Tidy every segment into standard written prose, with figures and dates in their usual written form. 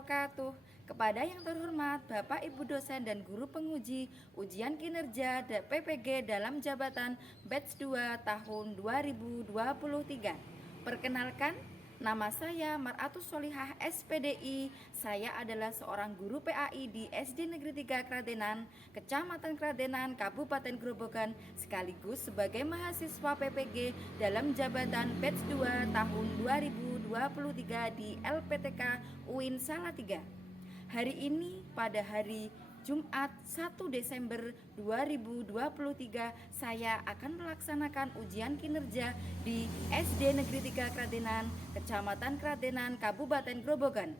wabarakatuh. Kepada yang terhormat Bapak Ibu dosen dan guru penguji ujian kinerja PPG dalam jabatan batch 2 tahun 2023. Perkenalkan, nama saya Maratus Solihah SPDI. Saya adalah seorang guru PAI di SD Negeri 3 Kradenan, Kecamatan Kradenan, Kabupaten Grobogan, sekaligus sebagai mahasiswa PPG dalam jabatan batch 2 tahun 2023 di LPTK UIN Salatiga. Hari ini pada hari Jumat 1 Desember 2023 saya akan melaksanakan ujian kinerja di SD Negeri 3 Kradenan, Kecamatan Kradenan, Kabupaten Grobogan.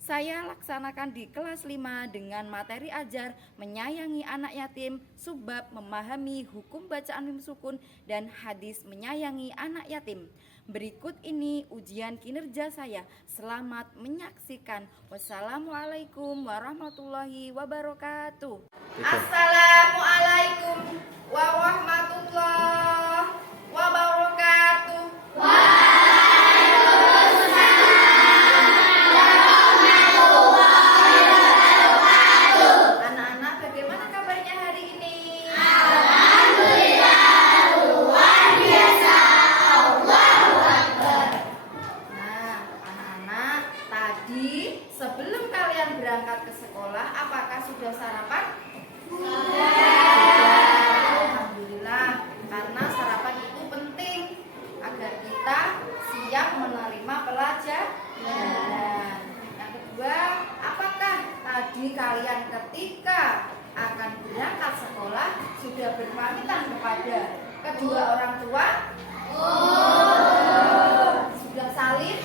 Saya laksanakan di kelas 5 dengan materi ajar menyayangi anak yatim, subbab memahami hukum bacaan mim sukun, dan hadis menyayangi anak yatim. Berikut ini ujian kinerja saya. Selamat menyaksikan. Wassalamualaikum warahmatullahi wabarakatuh. Assalamualaikum warahmatullahi wabarakatuh. Anak-anak, bagaimana kabarnya hari ini? Sebelum kalian berangkat ke sekolah, apakah sudah sarapan? Sudah. Alhamdulillah, karena sarapan itu penting agar kita siap menerima pelajaran. Yang kedua, apakah tadi kalian ketika akan berangkat sekolah sudah berpamitan kepada kedua orang tua? Sudah salim?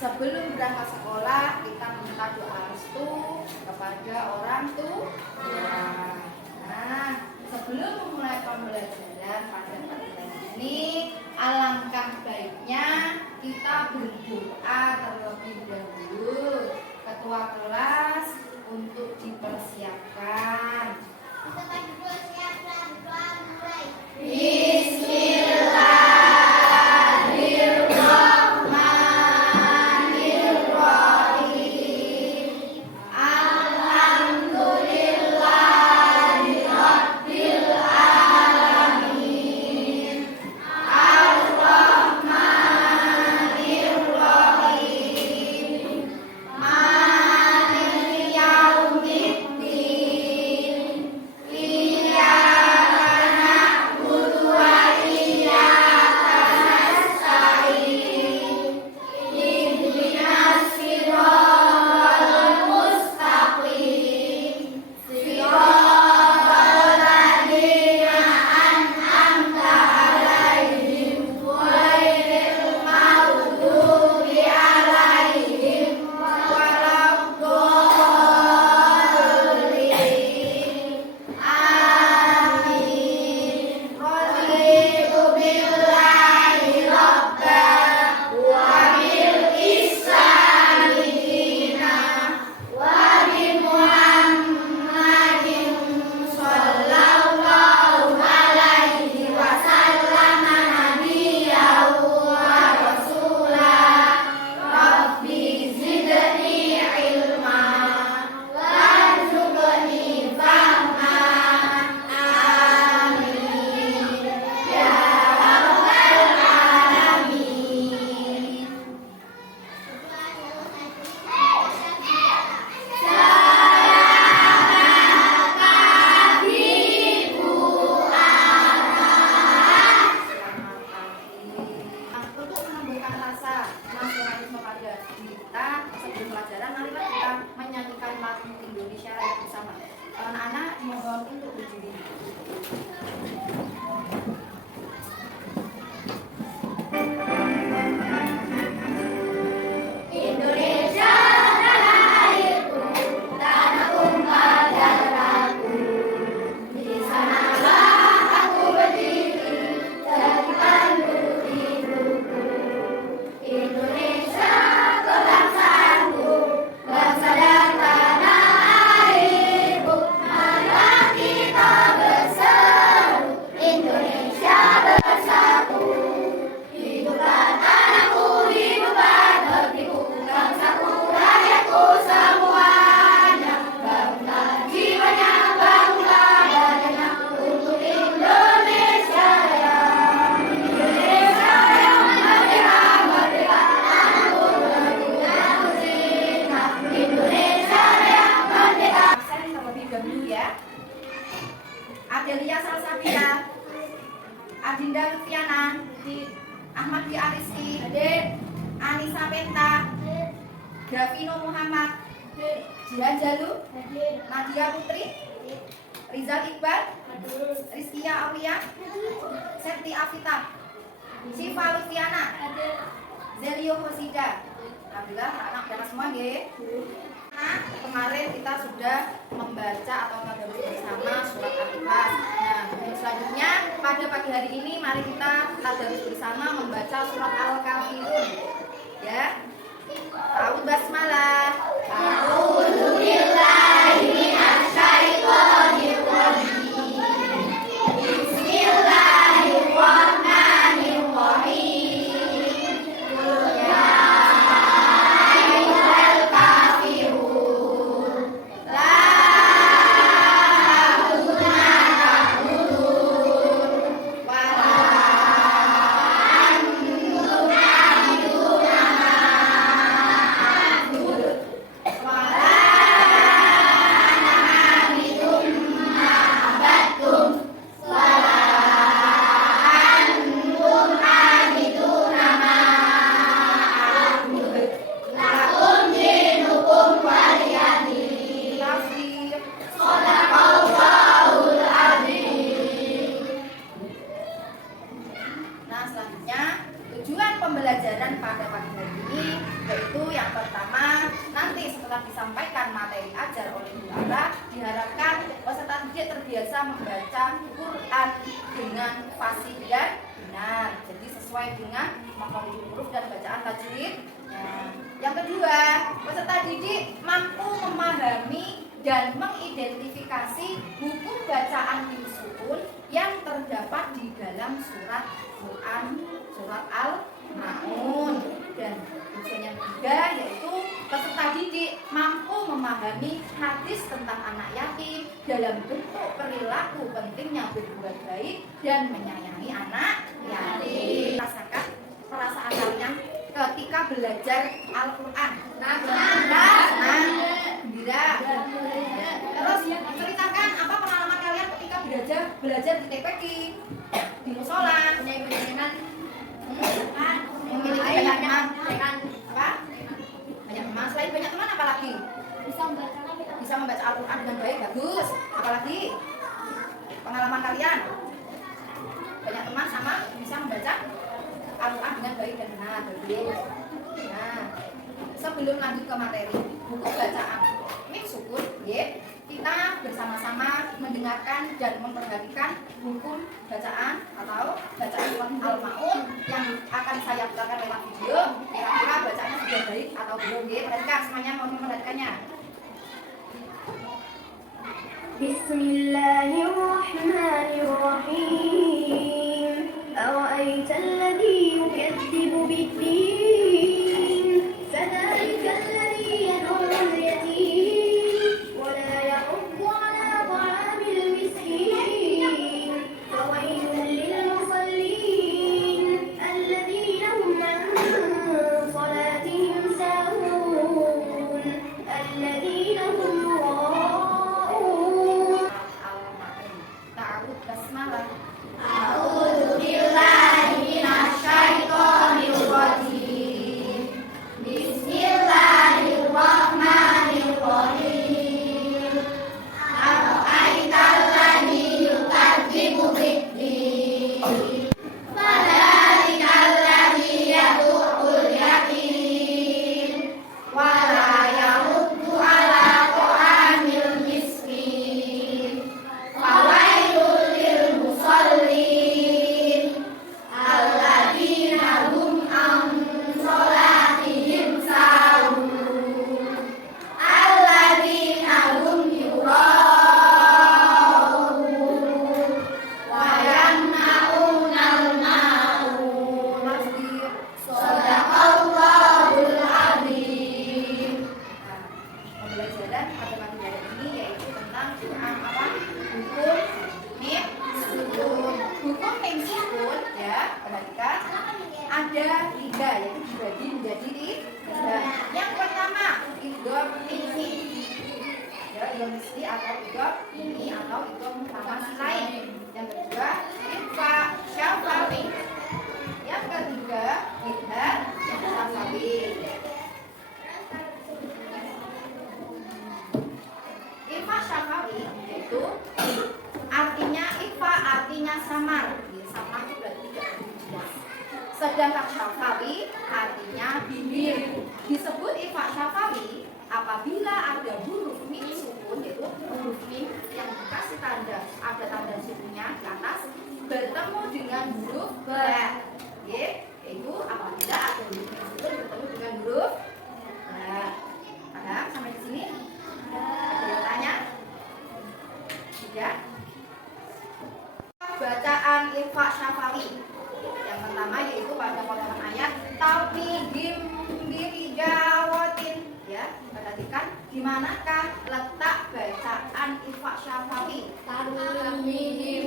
Sebelum berangkat sekolah kita minta doa restu kepada orang tua. Nah, sebelum memulai pembelajaran pada materi ini, alangkah baiknya kita berdoa terlebih dahulu. Ketua kelas untuk dipersiapkan. Bismillah. Sabila, Adinda Lufiana, Ahmad Dwi Ariski, Anissa Penta, Gravino Muhammad, Jihan Jalu, Nadia Putri, Rizal Iqbal, Rizkia Aulia, Septi Afita, Syifa Lufiana, Zelio Hosida. Alhamdulillah anak-anak semua nggih. Nah, kemarin kita sudah membaca atau tadarus bersama surat Al-Ikhlas. Nah, selanjutnya pada pagi hari ini mari kita tadarus bersama membaca surat Al-Kafirun. Ya. Ta'awudz basmalah. A'udzu billahi minasy syaithanir rajim. Bismillahirrahmanirrahim. Pembelajaran pada pagi hari ini yaitu yang pertama, nanti setelah disampaikan materi ajar oleh Bu Ara, diharapkan peserta didik terbiasa membaca Quran dengan fasih dan benar, jadi sesuai dengan makhraj huruf dan bacaan tajwid. Yang kedua, peserta didik mampu memahami dan mengidentifikasi buku bacaan bil sukun yang terdapat di dalam surat Quran, surat Al-Ma'un. Dan tujuan yang ketiga yaitu peserta didik mampu memahami hadis tentang anak yatim dalam bentuk perilaku pentingnya berbuat baik dan menyayangi anak yatim. Rasakan perasaan kalian ketika belajar Al-Quran. Gembira. Terus ceritakan apa pengalaman kalian ketika belajar di TPQ, di musola, memiliki banyak teman. Apa? Banyak teman. Selain banyak teman apa lagi? Bisa membaca Al-Quran dengan baik, bagus. Apalagi pengalaman kalian banyak teman sama bisa membaca Al-Quran dengan baik dan benar, bagus. Nah, sebelum lanjut ke materi buku bacaan Mim Sukun, kita bersama-sama mendengarkan dan memperhatikan buku bacaan atau bacaan surat Al-Ma'un yang akan saya putarkan lewat video. Kira-kira bacaannya sudah baik atau belum? Perhatikan semuanya, mohon memperhatikannya. Bismillahirrahmanirrahim. Ara'aita alladhi yukadzibu bid-din, fadhalika alladhi yad'u al-yatim wa la yahuddu 'ala ta'amil miskin. Fawailun lil-musallin alladhina hum 'an salatihim sahun alladhina hum yura'un. Ta'awudz basmalah. A'udzu billahi minasy syaithanir rajim. Bismillahirrahmanirrahim. Ara'aital ladzi yukadzibu bid-din, fadzalikal ladzi yad'ul yatim wa la yahuddu 'ala ta'amil miskin. Fawailul lil musallin alladzina hum an salatihim sahun alladzina hum yura'un wa yamna'unal ma'un. Shadaqallahul azim. Pembelajaran pada pagi hari ini yaitu tentang Quran apa? Hukum Mim Sukun. Hukum Mim Sukun ya, perhatikan ada 3 yaitu dibagi menjadi 3. Yang pertama idgham ini. Ya, idgham misli atau idgham ini atau idgham sama lain. Yang artinya samar. Ya, samar itu berarti tidak begitu jelas. Sedangkan syafawi artinya bibir. Disebut ifak syafawi apabila ada huruf mim sukun, yaitu huruf mim yang dikasih tanda, ada tanda sukunnya di atas, bertemu dengan huruf ba. Yaitu apabila ada huruf mim sukun bertemu dengan huruf ba. Paham sampai di sini? Ada yang tanya? Tidak? Bacaan ifak syafawi yang pertama yaitu pada potongan ayat tawbihim birijawatin. Ya, perhatikan di manakah letak bacaan ifak syafawi? Tawbihim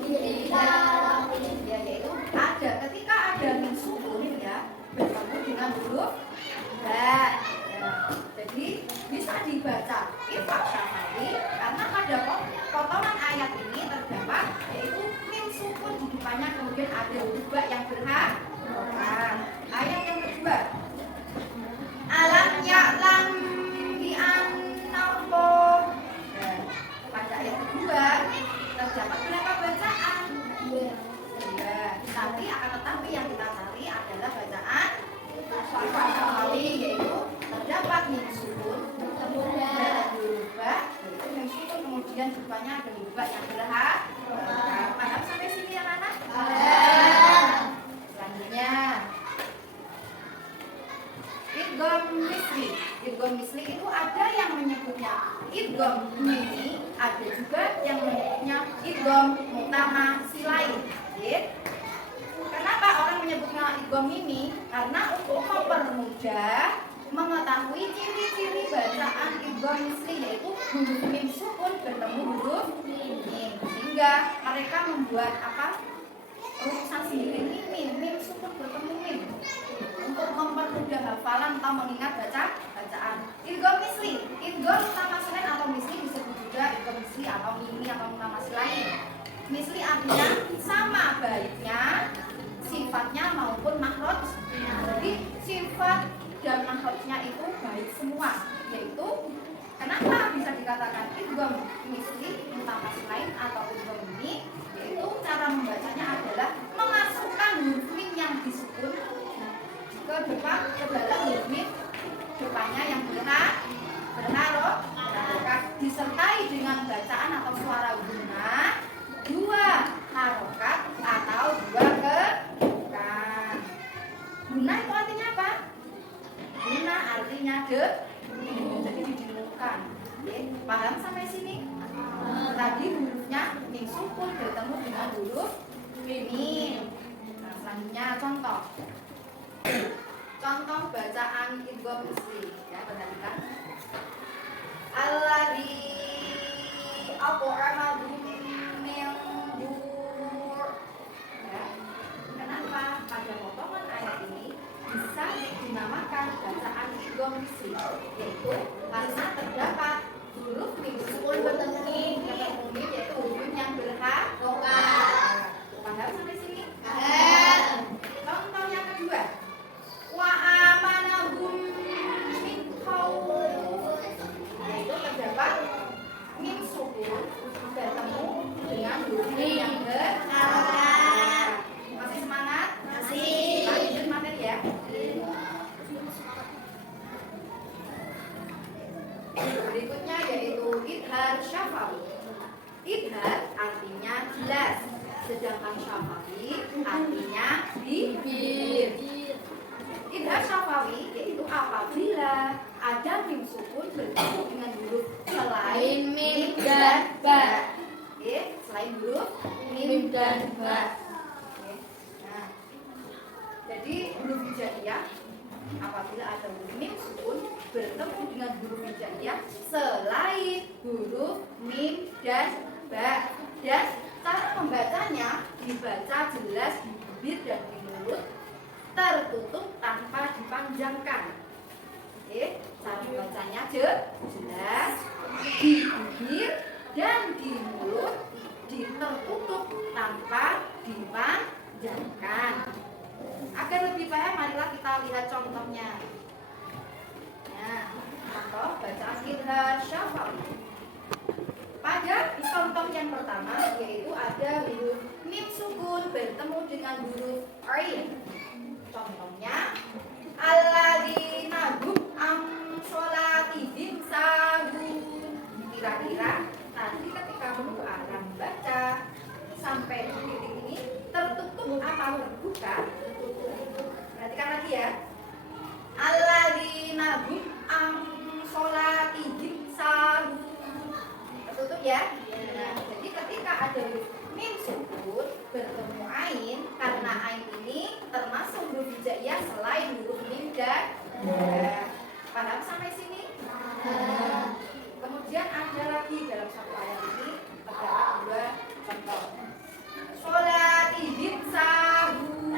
birijawatin. Ya, yaitu ada ketika ada mim sukun ya bertemu dengan huruf ba. Ya, jadi bisa dibaca ifak syafawi karena pada potongan ayat ini terdapat yaitu mim sukun di depannya, kemudian ada huruf ba yang berharokat. Ayat yang kedua, alam ya'lam bi annallah. Nah, pada ayat kedua terdapat berapa bacaan? Ya, tapi akan tetapi yang kita cari adalah bacaan ifak syafawi, yaitu terdapat mim sukun kemudian huruf ba, yaitu mim sukun kemudian di depannya ada huruf ba yang berharokat. Paham sampai sini ya anak? Selanjutnya idgham misli. Idgham misli itu ada yang menyebutnya idgham mimi, ada juga yang menyebutnya idgham mutamatsilin. Kenapa orang menyebutnya idgham mimi? Karena untuk mempermudah mengetahui ciri-ciri bacaan idgham misli, yaitu huruf mim sukun bertemu huruf mim, sehingga mereka membuat rumusan sendiri, mim sukun bertemu mim, untuk mempermudah hafalan atau mengingat bacaan. Idgham misli, idgham mutamatsilin atau misli disebut juga idgham misli atau mimi atau mutamatsilin. Misli artinya sama baiknya sifatnya maupun makhraj. Jadi sifat dan makhrajnya itu baik semua. Yaitu kenapa bisa dikatakan idgham misli, mutamatsilin atau idgham mimi? Yaitu cara membacanya adalah memasukkan huruf mim yang disukun ke depan, ke dalam huruf mim depannya yang berharokat disertai dengan bacaan atau suara guna, dua harokat atau dua kedudukan. Guna itu artinya apa? Guna artinya jadi didengukan. Paham sampai sini? Tadi hurufnya mim sukun bertemu dengan huruf mim. Nah, selanjutnya contoh bacaan idgham misli. Ya, perhatikan. Alladzi at'amahum min ju'. Ya. Kenapa pada potongan ayat ini bisa dinamakan bacaan idgham misli? Yaitu karena terdapat huruf mim sukun bertemu mim, yaitu huruf yang berharokat. Paham sampai sini? Contoh yang kedua, wa amanahum min khawf, yaitu terdapat mim sukun bertemu dengan huruf yang berharokat. Masih semangat? Masih. Lanjut materi ya. Berikutnya yaitu idhar syafawi. Idhar artinya jelas, sedangkan syafawi artinya bibir. Idhar syafawi yaitu apabila ada mim sukun bertemu dengan huruf selain mim dan ba. Selain huruf mim dan ba. Nah, jadi huruf hijaiyah apabila ada huruf mim sukun bertemu dengan huruf hijaiyah selain huruf mim dan ba, dan cara membacanya dibaca jelas di bibir dan di mulut, tertutup tanpa dipanjangkan. Cara membacanya jelas di bibir dan di mulut, tertutup tanpa dipanjangkan. Agar lebih paham, marilah kita lihat contohnya. Nah, contoh bacaan idhar syafawi. Pada contoh yang pertama yaitu ada huruf bertemu dengan huruf Ain. Contohnya, alladzina hum an sholatihim sahun. Kira-kira tadi ketika Mu'arram baca sampai di titik ini tertutup apa terbuka? Perhatikan lagi ya. Alladzina hum an sholatihim sahun. Tertutup ya. Nah, jadi ketika ada mim sukun bertemu ain, karena ain ini termasuk huruf hijaiyah selain huruf mim dan paham sampai sini? Kemudian ada lagi dalam satu ayat ini terdapat dua contoh. Sholatihim sahun,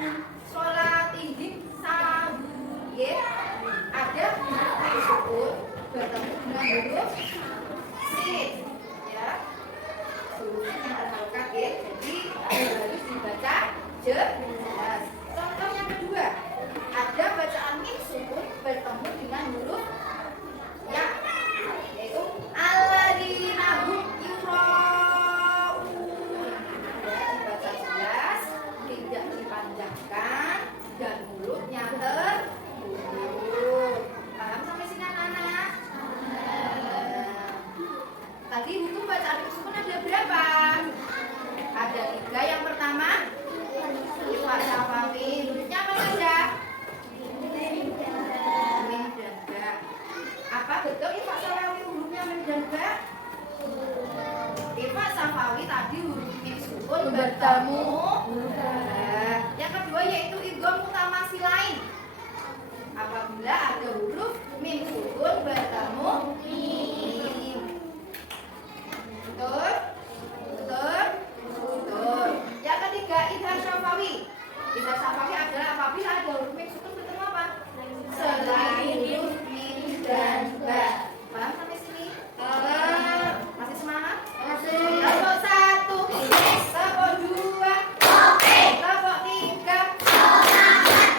sholatihim sahun. Ya, ada huruf sukun bertemu dengan huruf sin. Ya, hurufnya terharokat ya, jadi harus dibaca jelas. Contoh yang kedua, ada bacaan mim sukun bertemu dengan huruf ya, yaitu alladzina hum yura'un. Ya, dibaca jelas, tidak dipanjangkan dan hurufnya tertutup. Paham sampai sini anak-anak? Tadi hukum bacaan mim sukun ada berapa? Ada 3. Yang pertama, ifat syafawi. Hurufnya apa saja? Mim dan ga. Apa betul ifat syafawi hurufnya mim dan ga? Ifat syafawi tadi huruf mim sukun bertemu huruf ga. Yang kedua yaitu idgham mutamatsilain. Apabila ada huruf mim sukun bertemu mim. Betul? Betul? Betul. Yang ketiga idgham syafawi. Idgham syafawi adalah apabila ada huruf mim sukun bertemu apa? Selain huruf mim dan ba. Paham sampai sini? Masih semangat? Masih. Kelompok 1, kelompok 2, kelompok 3,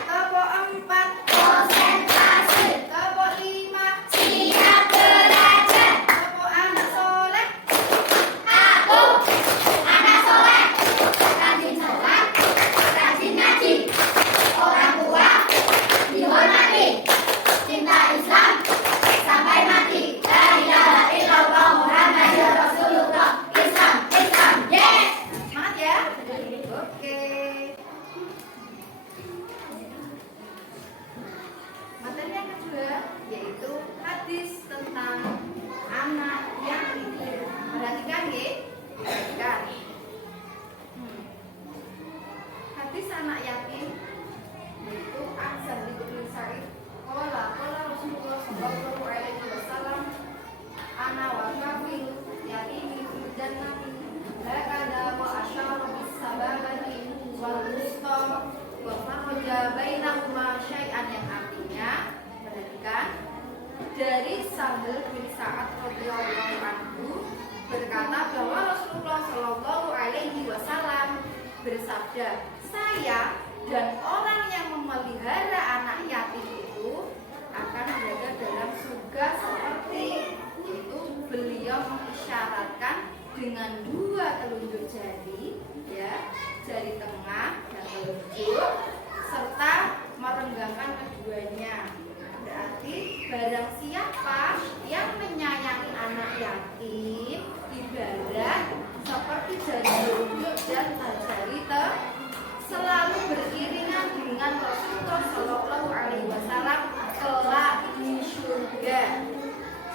kelompok 4, kelompok 5, siap belajar. Kelompok anak soleh. Anak soleh, rajin sholat, rajin ngaji, orang tua dihormati, cinta Islam sampai mati. La ilaha illallah Muhammadur Rasulullah. Islam, Islam, yes. Semangat ya. Oke. Materi yang kedua yaitu hadis tentang anak yatim. Perhatikan ya. Perhatikan. Hadis anak yatim yaitu Aksan bin Sa'id. Qala Rasulullah sallallahu alaihi wasallam, ana wa kafil yatimi fil jannati hakada wa asyara bis sababati wal wusta wa faraja bainahuma syai'an, yang artinya, perhatikan, dari Sahal bin Sa'ad radhiyallahu anhu berkata bahwa Rasulullah sallallahu alaihi wasallam bersabda, saya dan orang yang memelihara anak yatim itu akan berada dalam surga seperti itu. Beliau mengisyaratkan dengan 2 telunjuk jari, ya, jari tengah dan telunjuk, serta merenggangkan keduanya. Berarti barang siapa yang menyayangi anak yatim, ibarat seperti jari telunjuk dan jari selalu beriringan dengan Rasulullah Shallallahu Alaihi Wasallam kelak di surga.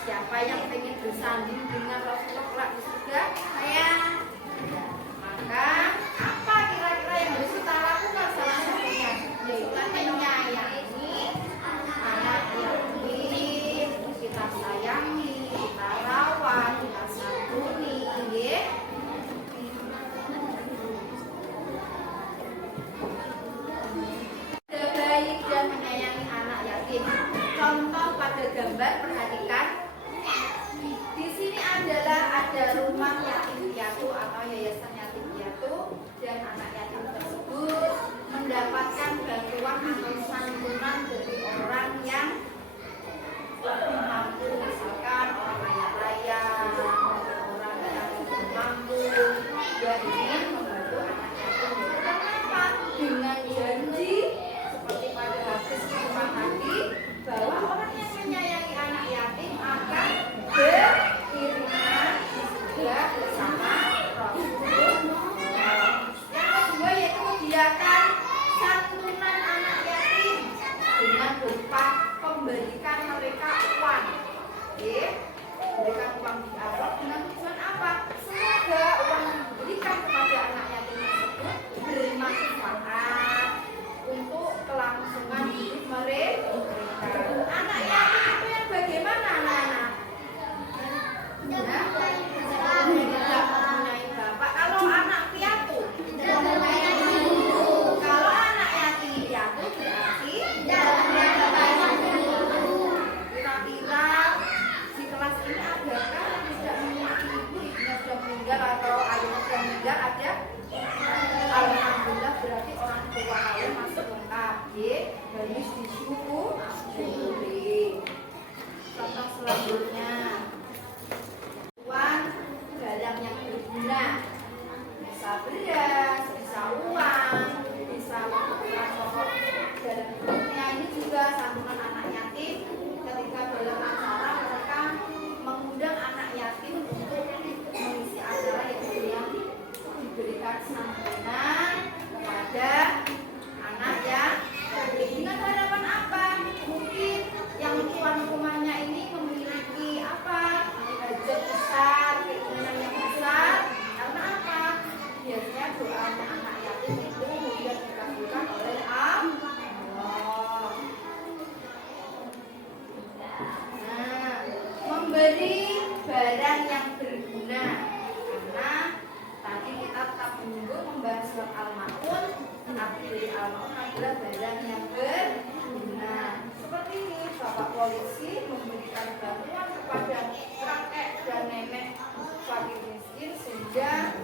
Siapa yang ingin bersanding dengan Rasulullah kelak di surga? Saya. Maka apa kira-kira yang harus kita lakukan? Salah satunya yaitu menyayangi anak yatim. Kita sayangi, kita rawat, kita santuni, ya. Baik dan menyayangi anak yatim. Contoh pada gambar, perhatikan. Di sini adalah ya? Alhamdulillah, berarti orang tua kalian masih lengkap. Harus disyukuri. Contoh selanjutnya, uang barang yang berguna, bisa beras, bisa uang, bisa kebutuhan pokok dalam hidupnya. Ini juga santunan anak yatim. Ketika dalam acara mereka mengundang anak yatim untuk mengisi acara yang diberikan santunan kepada anak yang dengan harapan apa? Mungkin yang tuan rumahnya ini memiliki apa? Hajat besar, keinginan yang besar. Karena apa? Biasanya doanya anak yatim itu mudah dikabulkan oleh Allah. Nah, memberi barang yang berguna. Karena tadi kita tetap menyinggung membahas surat Al-Maun. Memberi Al-Maun adalah barang yang berguna. Seperti ini, Bapak polisi memberikan bantuan kepada kakek dan nenek fakir miskin, sehingga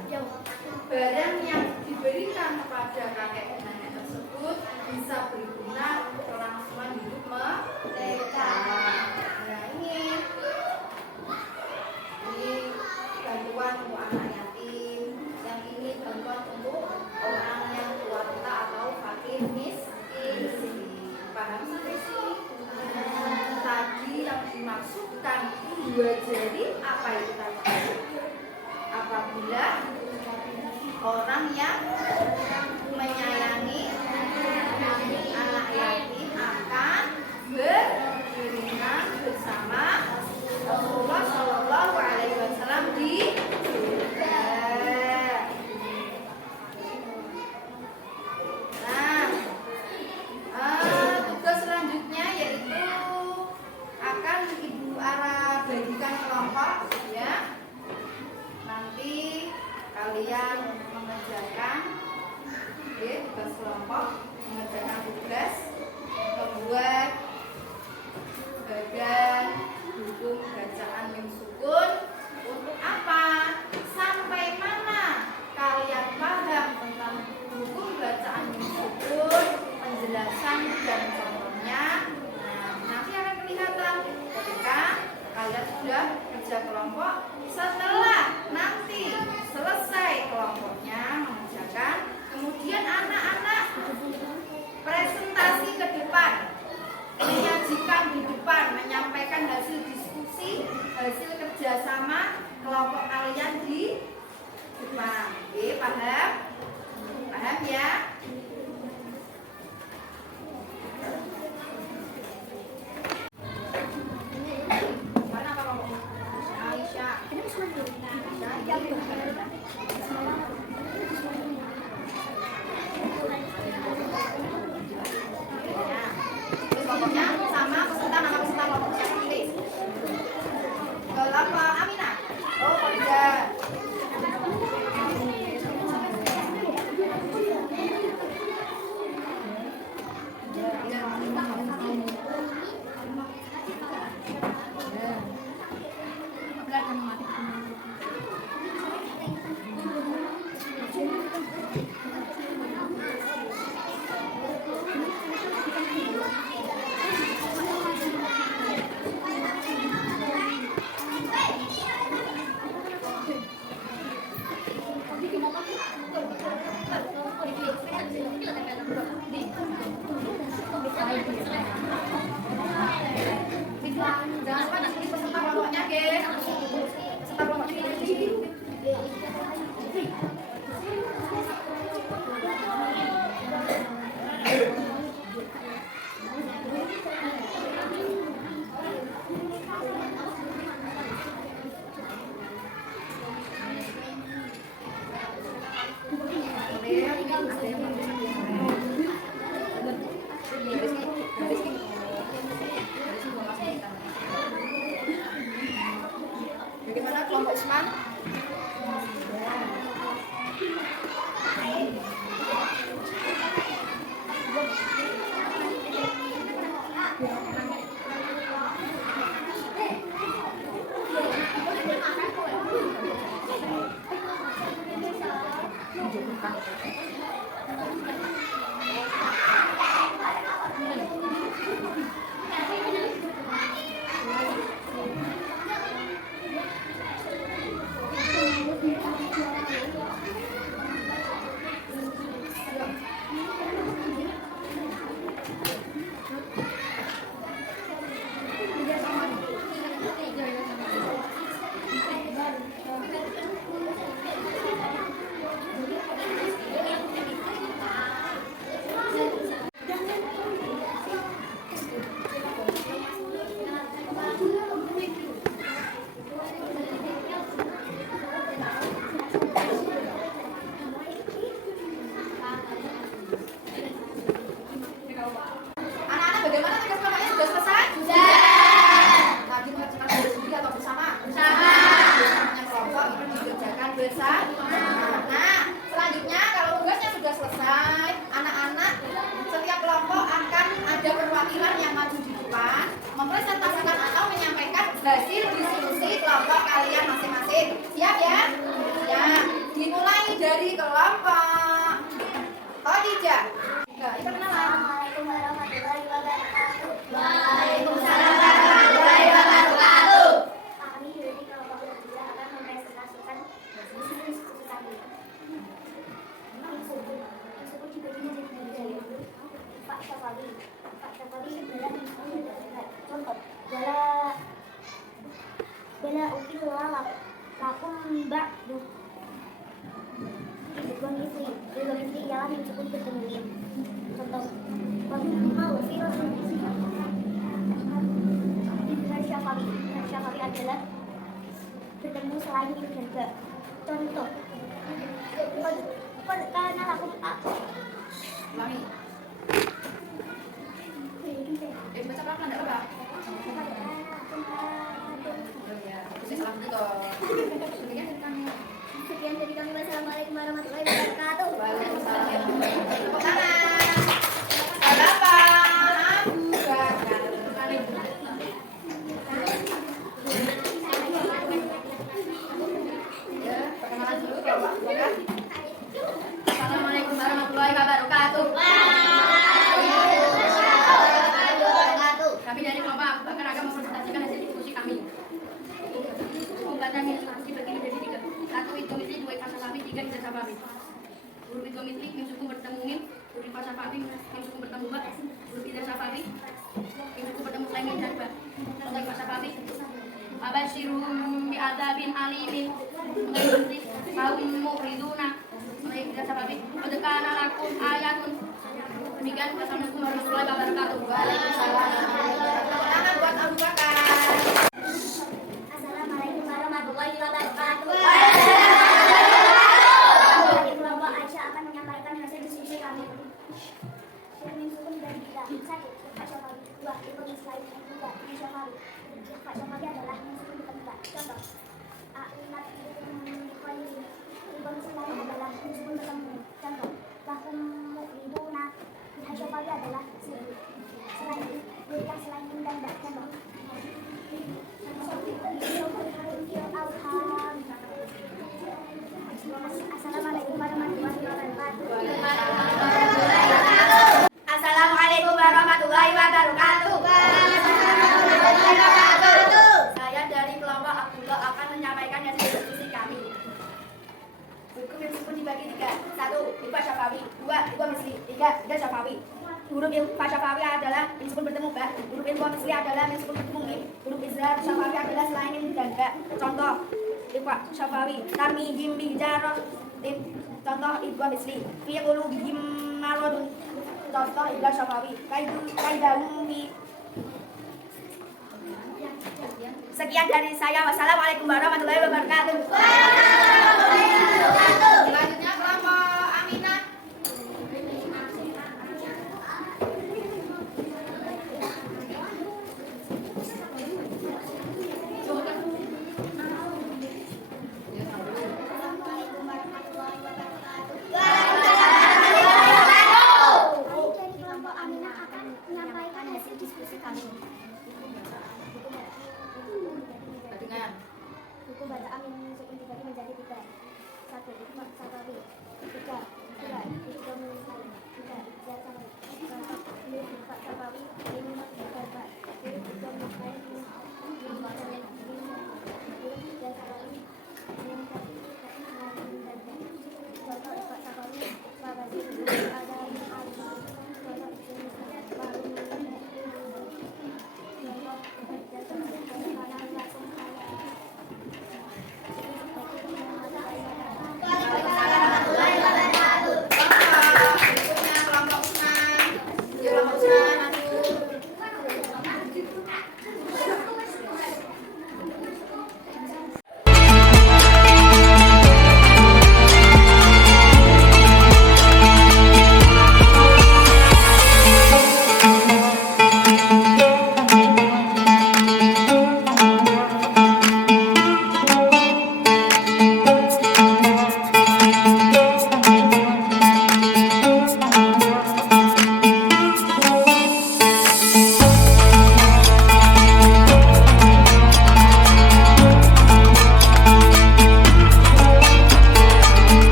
barang yang diberikan kepada kakek dan nenek tersebut bisa berguna untuk kelangsungan hidup mereka. Nah, ini bantuan untuk anak yatim, yang ini bantuan untuk orang yang tua renta atau fakir miskin. Paham sampai sini? Tadi yang dimaksudkan dua jari apa itu tadi? Apabila orang yang menyayangi anak yatim akan beriman bersama Rasulullah Shallallahu Alaihi Wasallam di surga. Nah, tugas selanjutnya yaitu akan Ibu Ara bagikan kelompok, ya. Nanti kalian mengerjakan tugas kelompok, mengerjakan tugas membuat bagan hukum bacaan mim sukun. Untuk apa? Sampai mana kalian paham tentang hukum bacaan mim sukun, penjelasan dan contohnya? Nah, nanti akan kelihatan ketika kalian sudah kerja kelompok. Setelah nanti selesai kelompoknya mengerjakan, kemudian anak-anak presentasi ke depan, menyajikan di depan, menyampaikan hasil diskusi, hasil kerjasama kelompok kalian di depan. Oke, paham? Paham ya? Mana apa kelompokmu? Aisyah. Ini kelompoknya sama peserta, nama peserta kelompok siapa pilih? Kelompok Aminah. Oh, tidak. Jangan lupa di sini peserta kelompoknya, guys. Peserta kelompok ini. Bagaimana kelompok Usman? bukan itu. Anak-anak bagaimana tugas kelompoknya sudah selesai? Sudah. Tadi mengerjakan sendiri atau bersama? Bersama. Biasanya kelompok itu dikerjakan bersama. Nah, selanjutnya kalau tugasnya sudah selesai, anak-anak setiap kelompok akan ada perwakilan yang maju di depan, mempresentasikan atau menyampaikan hasil diskusi kelompok kalian masing-masing. Siap ya? Siap. Dimulai dari kelompok Khadijah. Nah, itu kenalan. Assalamualaikum warahmatullahi wabarakatuh. Waalaikumsalam warahmatullahi wabarakatuh. Kami dari kelompok Khadijah akan mempresentasikan diskusi kami. Suku dibagi menjadi 3. Pak Syafawi. Pak Syafawi sebenarnya contoh. Bala ukil lakum ba'du. Ridwan Ifri ialah yang cukup bertemu. Contoh. Syafawi adalah bertemu selain itu juga. Contoh. Karena lakum Ulangi. Baca pelan-pelan enggak apa-apa. Oh ya, saya salah betul. Sekian dari kami. Wassalamualaikum warahmatullahi wabarakatuh. Waalaikumsalam. Tepuk tangan. Bapak Abu Bakar. Ya, perkenalan dulu ya, Pak. Bakar. Assalamualaikum warahmatullahi wabarakatuh. Kami dari kelompok Abu Bakar akan mempresentasikan hasil diskusi kami. Pembahasan diskusi dibagi menjadi 3. 1 itu misli, 2 ifasa Safawi, 3 ijazah Safawi. Huruf itu misli, mim sukun bertemu mim, huruf ifasa Safawi, mim sukun bertemu ba, huruf ijazah Safawi, mim sukun bertemu selain mim dan ba. Contoh ifasa Safawi, abasyirum bi'adzabin alimin. Contoh misli, kaum mu'riduna. Contoh ijazah Safawi, qad kana lakum ayatun. Demikian, wassalamualaikum warahmatullahi wabarakatuh. Waalaikumsalam. Tepuk tangan buat Abu Bakar. Assalamualaikum warahmatullahi wabarakatuh. Dari kelompok Aisyah akan menyampaikan hasil diskusi kami. Sukun dari kita. 1. Pak Syafawi. 2. Ibnu Islaim. 3. Ibnu Syafawi. Pak Syafawi adalah yang sukun bertemu. Contoh. A'inat Ibnu Islaim adalah yang sukun bertemu. Contoh. Lakum mu'minuna. Pak Syafawi adalah selain berikan selain dan tidak. Contoh. Assalamualaikum warahmatullahi wabarakatuh. Assalamualaikum warahmatullahi wabarakatuh. Saya dari kelompok Abdullah akan menyampaikan hasil diskusi kami. Hukum yang sukun dibagi 3. 1. Ifah Syafawi. 2. Ifah misli. 3. Ida Syafawi. Huruf Ifah Syafawi adalah yang sukun bertemu ba. Huruf Ifah misli adalah yang sukun bertemu mim. Huruf Izhar Syafawi adalah selain mim dan ba. Contoh Ifah Syafawi. Tarmihim bijarah. Contoh Ifah misli. Fi qulubihim maradun. Contoh Ida Syafawi. Kaidahum bi. Sekian dari saya. Wassalamualaikum warahmatullahi wabarakatuh. Selanjutnya kelompok Aminah. Assalamualaikum warahmatullahi wabarakatuh. Dari kelompok Aminah akan menyampaikan hasil diskusi kami. Dengan Buku baca amin sukun dibagi menjadi 3. 1.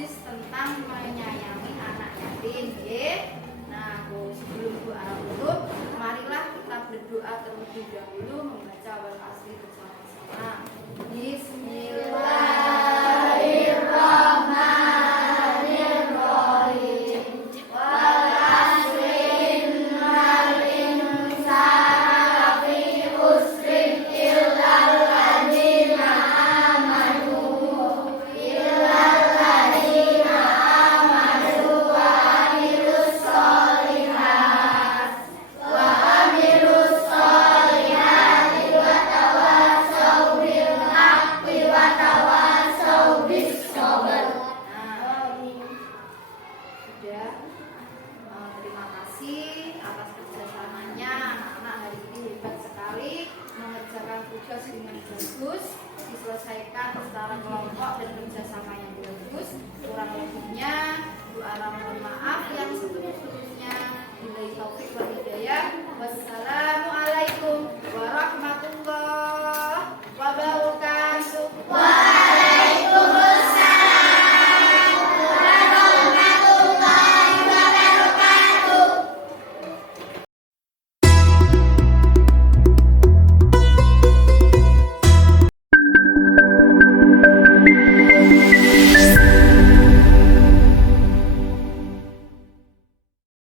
hadis tentang menyayangi anak yatim. Nah, sebelum doa tutup, marilah kita berdoa terlebih dahulu membaca wal asri bersama-sama. Bismillahirrahmanirrahim. Wal asri innal insana lafi khusrin illal ladzina amanu wa amilus solihat wa tawassaw bil haqqi wa tawassaw bis sabr. Sudah. Terima kasih atas kerjasamanya. Anak-anak hari ini hebat sekali mengerjakan tugas dengan bagus, diselesaikan secara kelompok dan kerjasama yang bagus. Kurang lebihnya, doa mohon maaf yang setulus-tulusnya.